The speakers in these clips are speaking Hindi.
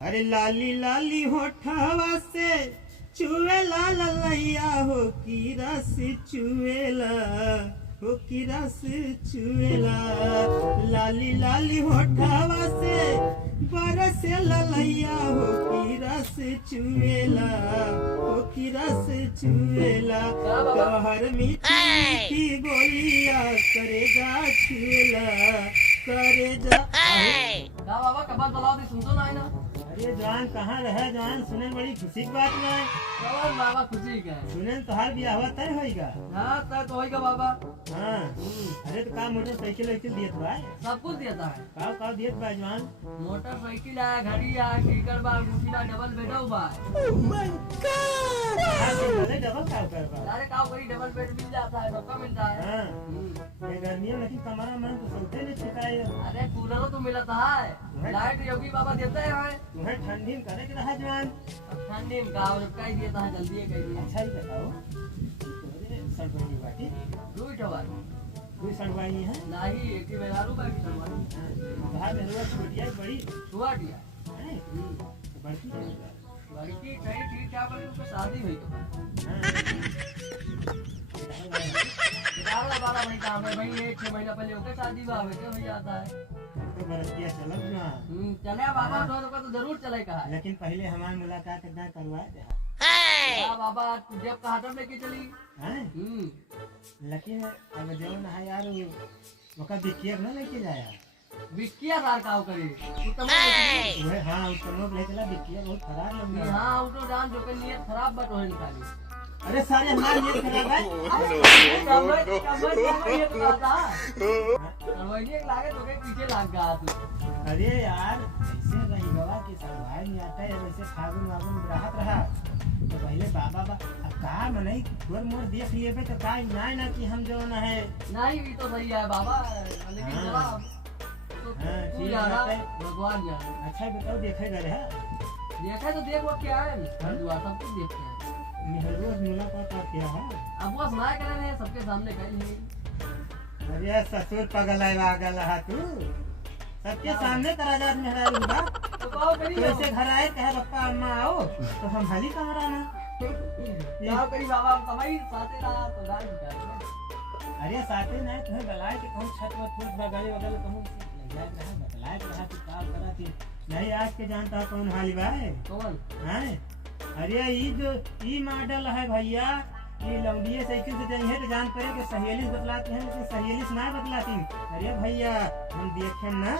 अरे लाली लाली होठवा से चुएला ललैया हो की रस चुएला हो की रस चुएला। लाली लाली होठवा से बरस ललैया हो की रस चुएला हो की रस चुएला। तोहर मीठी मीठी बोलिया करेगा छुएला करेजा। बाबा कबार बुलाओ दी सुनतो ना ना। अरे जान कहाँ रहे जान, सुने बड़ी खुशी की बात ना है। कबार बाबा खुशी का सुने तोहार ब्याह तय होएगा। हां तय तो होएगा बाबा। हाँ अरे तो का मोटरसाइकिल वाइकिल दियत बा, सब कुछ देता है। का दियत बा जवान। मोटरसाइकिल है, घड़ी है, टिकर बा, अंगूठी बा, डबल बेड बा। Oh my God. अरे डबल का कर बा। अरे का करी डबल बेड मिल जाता है, सबका मिलता है। हां ये गर्मियों में कमरा में तो सोते नहीं छिकाए। अरे कूलर तो मिलता है, लाइट योगी बाबा देते हैं। तुम्हें ठंडी में करे के रहा जवान। अब ठंडी में गाँव जब कहीं देता है जल्दी है कहीं। अच्छा ही बताओ तोरे सड़वाई बाटी दूर टवार कोई सड़वाई है नहीं, एक ही मेरा रूपा की सड़वाई। बाहर में रुआ छोटिया बड़ी छुआ दिया है तो बड़की लड़की कहीं ठीक ठाक है, उसकी शादी हुई तो 12 महीने काम है भाई, 1-6 महीना पहले उसके शादी हुआ वैसे हो जाता है। तो बरतिया चलब ना। चले बाबा तो जरूर चलेगा, लेकिन पहले हमारी मुलाकात इतना करवाए दे। हाँ बाबा जब कहा तब लेके चली हैं। लेकिन अब जो ना है यार वका बिकिया ना लेके जाया। बिकिया सार का करे उत्तम वो हां उत्तम ले चला बिकिया बहुत खराब लग रहा। हां उठो डांस जो के नियत खराब बट हो निकाली। अरे सारे हमारी नियत खराब है। ये बताता करवाइए लागे तो के पीछे लाग गया तू। अरे यार ऐसे रही गवा के सरवाई नहीं आता है, वैसे फागुन वागुन राहत रहा तो पहले बाबा अब का मनई थोड़ मोड़ देख लिए पे तो का ना कि हम जो ना है। नहीं ये तो सही है बाबा, लेकिन जरा तो तू जाना भगवान जाना। अच्छा बताओ देखे गए है देखा तो देख वो क्या है, दुआ सब कुछ देखते हैं। रोज मुलाकात क्या है। अब वो सुना कर रहे हैं सबके सामने कहीं। अरे ससुर पगल है वागल है तू, सबके सामने करा जा मेहरा रूबा तो कहो करी कैसे घर आए कहे पप्पा अम्मा आओ तो हम भली कमरा ना कहो करी बाबा कमाई साथे रहा तो डाल चुका। अरे साथे नहीं तुम्हें बलाए के कहूं छत में फूट बगले बगले कहूं लग रहा बतलाए रहा तू का करा थी नहीं। आज के जानता कौन हाली भाई कौन हैं। अरे ये जो ई मॉडल है भैया, ये लंबी साइकिल से जाइए तो जान पड़े कि सहेली बतलाती हैं लेकिन सहेली ना बतलाती। अरे भैया हम देखे ना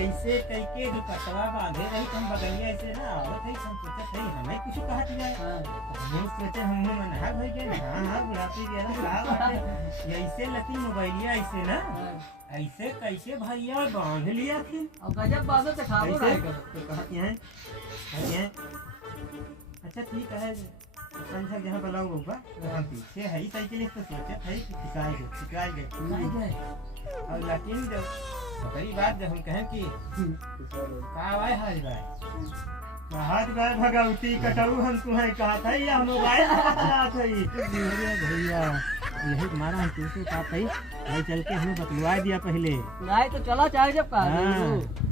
ऐसे कई के जो कटवा बांधे रही तुम बगलिया ऐसे ना आवत है, हम सोचे थे हमें कुछ कहा जाए। हम सोचे हम मनहा भई के हां बुलाती के ना ऐसे लती मोबाइलिया ऐसे ना ऐसे कैसे भैया बांध लिया थी। अब गजब बात से खाबो रहा तो कहती हैं अच्छा ठीक है समझा जहाँ बुलाओ बउआ हम पीछे है साइकिल तो सोचे थे कि खिसाई गए और लेकिन जब बड़ी बात जब हम कहें कि का आए हाथ गाय भगवती कटऊ हम तुम्हें कहा था या मोबाइल भैया यही तुम्हारा हम तुमसे कहा था भाई चल के हमें बतलवा दिया पहले नहीं तो चला चाहे जब का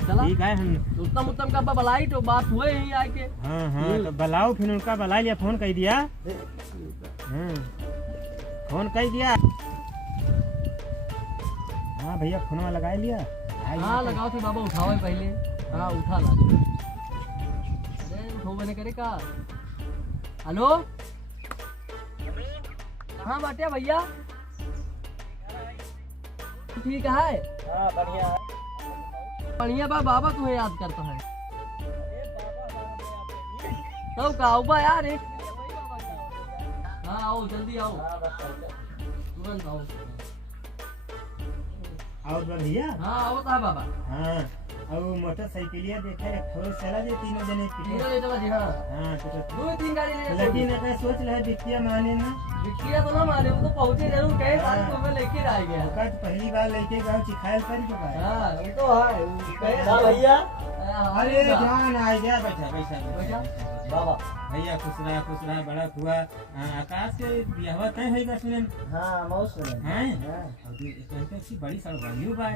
चला ठीक है हम उत्तम का बलाई तो बात हुए ही आके। हाँ तो बुलाओ फिर उनका बुला लिया, फोन कर दिया। फोन कर दिया हाँ भैया फोन लगा लिया। हाँ लगाओ थे बाबा उठाओ पहले। हाँ उठा ला अरे उठो बने करे का। हेलो कहाँ बाटे भैया। ठीक है हाँ बढ़िया है बढ़िया बा बाबा तुम्हें याद करता है तो का यार एक। हाँ आओ जल्दी आओ तुरंत आओ भैया। हाँ आओ है बाबा। हाँ अब मोटरसाइकिलिया देखे थोड़ा चला जे तीनों जने तीनों ले चला जी। हाँ हाँ तो 2-3 गाड़ी ले लेकिन अगर सोच रहे बिकिया माने ना बिकिया तो ना माने वो तो पहुंचे जरूर कहे साथ में हमें लेके आ गया कद पहली बार लेके गए चिखायल कर के बाद। हां ये तो है कहे भैया। अरे जान आ गया बैठा बाबा भैया खुश रहा बड़ा हुआ। आकाश के ब्याह तय होगा सुने। हां बहुत सुने हैं और कहते बड़ी सड़वाइयो बा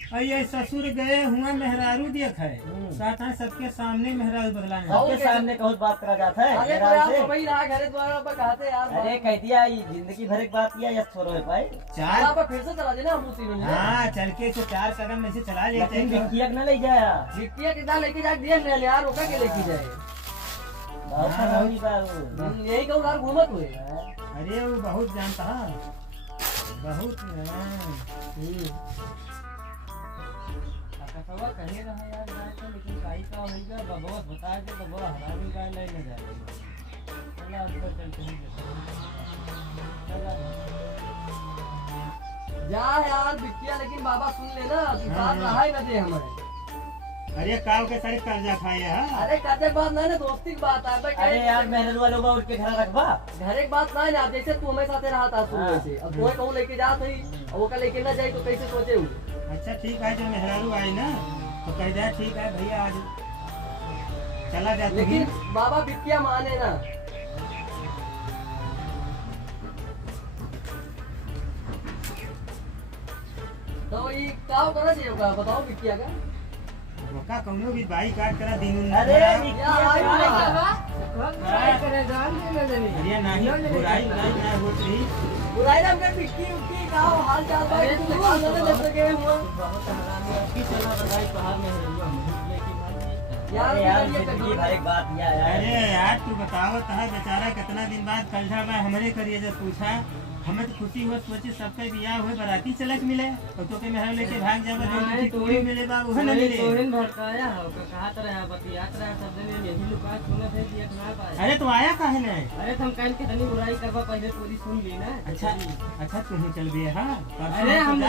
ये ससुर गए हुआ मेहरारू देख है साथ है सबके सामने मेहरारू बदला में सबके सामने बहुत बात करा जाता है अरे तो मेहरारू यार से। तो वही रहा घरे द्वारा पर कहते यार अरे कह दिया ये जिंदगी भर एक बात किया या छोड़ो है भाई। चार आप फिर से चला देना हम तीनों ने हाँ चल के तो 4 कदम में से चला लेते लेकिन हैं विक्किया न ले जाया बिटिया कितना लेके जा दिया ले यार रोका के लेके जाए बहुत खराबी बाबू। यही कहूँ यार घूमत हुए अरे वो बहुत जानता है बहुत कसवा कहे रहा यार गाय का लेकिन काई का होगा बबवा बता के बबवा हरामी गाय ले ले जाए चला अंदर चलते हैं चला जा यार बिटिया लेकिन बाबा सुन लेना तू साथ रहा ही ना दे हमारे अरे काव के सारे कर्जा खाए है अरे काटे बात ना दोस्ती की बात है अरे यार मेहनत वालों का उठ के घर रखबा। घर एक बात ना ना जैसे तू हमें साथे रहा था सुन से अब कोई कहूँ लेके जा सही और वो का लेके ना जाए तो कैसे सोचे हुए अच्छा ठीक है जब मेहरारू आई ना तो कह दिया ठीक है भैया आज चला जाते लेकिन हैं बाबा बिटिया माने ना तो ये क्या करना चाहिए होगा बताओ बिटिया का मौका कौनो भी बाई काट करा दिन अरे या आई अरे नहीं बुराई ना होत रही बुराई ना मैं बिट्टी उट्टी का हाल चाल भाई तू अंदर ले सके हुआ की चला बताई पहाड़ में यार अरे यार ये जिंदगी भर एक बात किया यार। अरे यार तू बतावत है बेचारा कितना दिन बाद कल्झा बा हमरे करिए जब पूछा हमें तो खुशी हुआ सोचे सबका बियाह हुए बराती चलक मिले और तो के मेहरा लेके भाग जावा जो टोरी मिले बा वो न मिले तोरिन भड़काया हो कहा तरह बतियात रहा सब दिन यही लुका सुनत है कि ना पाए अरे तो आया काहे ना अरे तुम कान के तनी बुराई करवा पहले पूरी सुन ली ना अच्छा अच्छा तू चल बे हां अरे हम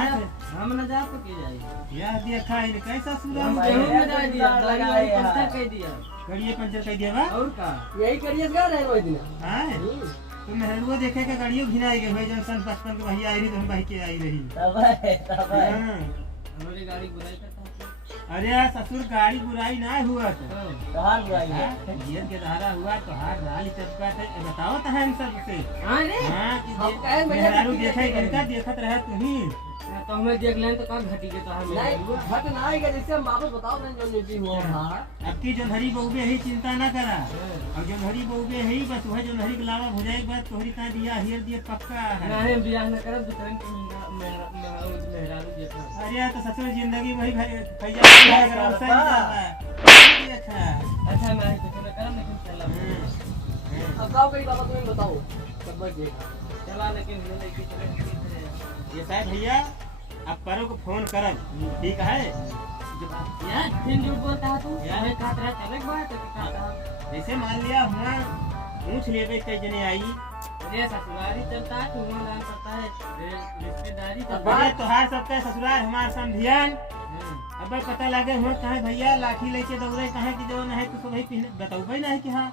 न जा तो के जाई यह देखा है कैसा सुना हम जरूर पहले में जा से दिया लगा गाड़ी है पंचर यार। कह दिया कड़िए पंचर कह दिया बा और का यही करिए गा रहे रोज दिन हां तो मेहरुआ देखे के गाड़ियों घिनाई गए भाई जन सन 55 के भैया आई रही तो हम भाई के आई रही तब है तब है। हाँ। हमारी गाड़ी बुराई करता अरे यार ससुर गाड़ी बुराई ना हुआ तो कहाँ बुराई है जियत के धारा हुआ तो हार नाली चपका थे बताओ तो है हम सबसे अरे हाँ हम कहे कि भैया मेहरारू कि- देखे इनका देखत रहे तुम्ही तो हमें देख लें तो कहाँ घटी के तो हम नहीं घट ना आएगा जैसे हम वापस बताओ ना जो नीति हुआ था अब की जोनहरी बहुबे ही चिंता ना करा और जोनहरी बहुबे ही बस वह जोनहरी के लावा हो जाए बात तोहरी का दिया हियर दिया पक्का है नहीं बियाह न करब दूसरे के मेहरारू देखा अरे यार तो ससुर जिंदगी वही भैया अगर सही चल अच्छा अच्छा मैं कुछ न करब लेकिन चला अब गाँव कहीं बाबा तुम्हें बताओ सब देखा चला लेकिन हम लेके चले ये साहब भैया अब करो को फोन करब ठीक है यार फिर झूठ बोलता है तू यार। यार कहा तेरा चले बात है कहा था जैसे मान लिया हुआ पूछ लेबे कई जने आई अरे ससुरारी चलता है तू दान करता है रिश्तेदारी अरे तोहार सबका ससुराल हमार समझियन अब पता लगे हुआ कहे भैया लाठी लेके दौड़े कहे कि जो नहीं तो भाई बताऊ नहीं कि हाँ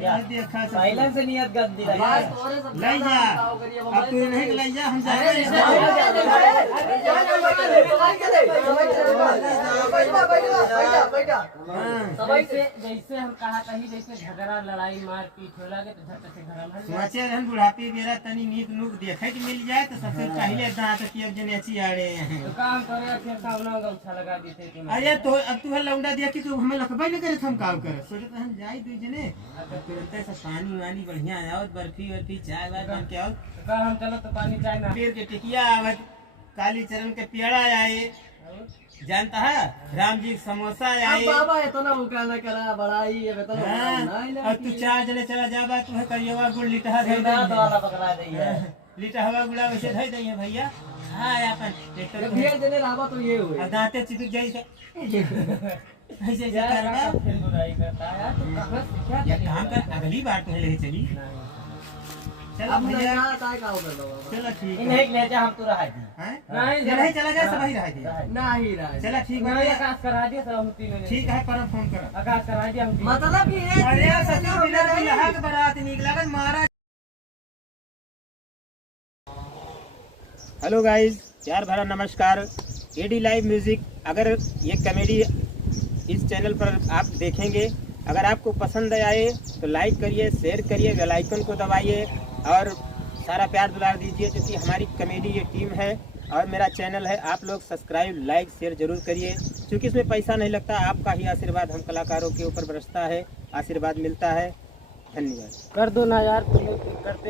यार देखा सब पहले से नियत गंदी लगी बात है। तोरे सब ले जा अब तू नहीं ले जा हम जाएंगे जैसे हम कहा कहीं जैसे झगड़ा लड़ाई मार पीट हो लगे तो झट से घर में सोचे रहन बुढ़ापे बेरा तनी नीक नुक देखे के मिल जाए तो सबसे पहले दांत की अब जनेची आड़े हैं तो काम करे फिर सामना गमछा लगा देते तुम अरे तो अब तू लौंडा दिया कि तू हमें लखबे न करे हम काम कर सोचे तो हम जाई दू जने अब तुरंत से पानी वानी बढ़िया आओ बर्फी वर्फी चाय वाय बन के आओ का हम चलो तो पानी चाय ना पेड़ के टिकिया आवत काली चरण के पेड़ा आए जानता है राम जी समोसा अब आए बाबा इतना मुका न करा बड़ाई है तो हाँ, अब तू 4 जने चला जाबा तू करिएवा गुड़ लिटहा दे सिद्धार्थ वाला पकड़ा दी है। लिटहवा गुड़ा वैसे धई दई है भैया हाँ अपन ट्रैक्टर भेड़ देने रहा तो ये हुए अब दांते चिपक जाई से ऐसे यार करवा काका फिर बुराई करता है यार। तू कहाँ सीखा या काम कर अगली बार तुम्हें ले चली चलो अब नहीं भैया काय का होगा बाबा चलो ठीक इन्हें है ले जा हम तो रहा थी हैं? नहीं, ये नहीं चला जाए सब ही रह दिया नहीं रहा चला ठीक है नहीं भैया। आकाश करा दिया सब हम तीनों ने ठीक है पर फोन करो आकाश करा दिया हम मतलब ये अरे ससुर बिना दुल्हा के बारात निक लागत महाराज हेलो गाइस प्यार भरा नमस्कार एडी लाइव म्यूजिक अगर ये कॉमेडी इस चैनल पर आप देखेंगे अगर आपको पसंद आए तो लाइक करिए शेयर करिए बेल आइकन को दबाइए और सारा प्यार दुलार दीजिए क्योंकि हमारी कॉमेडी ये टीम है और मेरा चैनल है, आप लोग सब्सक्राइब लाइक शेयर जरूर करिए, क्योंकि इसमें पैसा नहीं लगता, आपका ही आशीर्वाद हम कलाकारों के ऊपर बरसता है, आशीर्वाद मिलता है। धन्यवाद। कर दो ना यार, तुम्हें करते